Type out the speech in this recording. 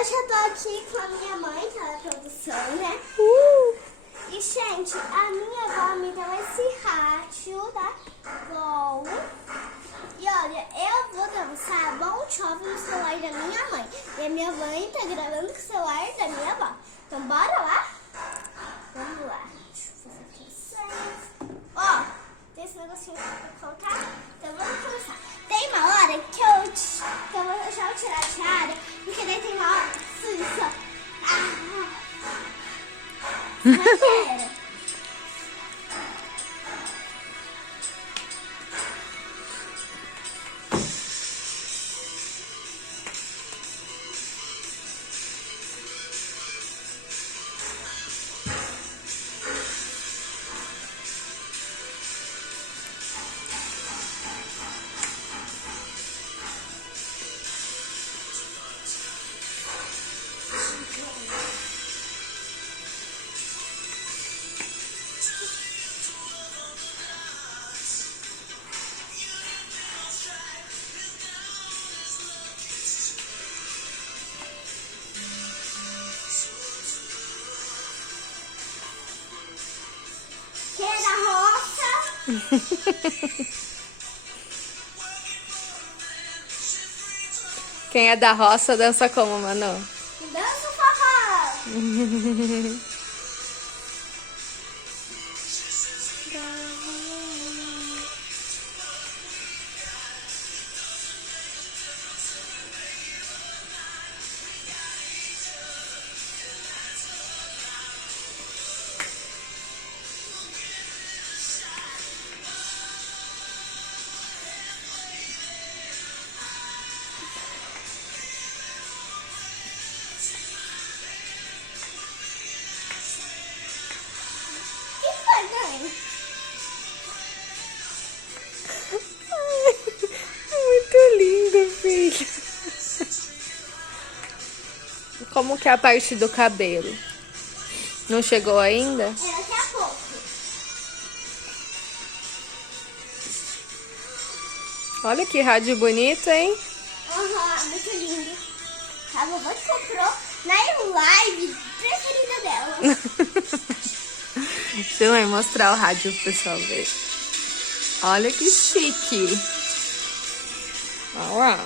Hoje eu tô aqui com a minha mãe, que ela é produção, né? E, gente, a minha avó me deu esse rádio da Gol. E olha, eu vou dançar Bon Jovi no celular da minha mãe. E a minha mãe tá gravando com o celular da minha avó. Então, bora lá? Vamos lá. Deixa eu fazer aqui assim. Ó, tem esse negocinho pra colocar. Então, vamos começar. Tem uma hora que eu vou já tirar a tiara, porque daí tem uma hora que isso. Quem é da roça? Quem é da roça dança como, Manu? Dança o forró. Muito lindo, filho. Como que é a parte do cabelo? Não chegou ainda? É daqui a pouco. Olha que rádio bonito, hein? Muito lindo. A vovó que comprou na live preferida dela. Deixa eu mostrar o rádio pro pessoal ver. Olha que chique. Olha lá.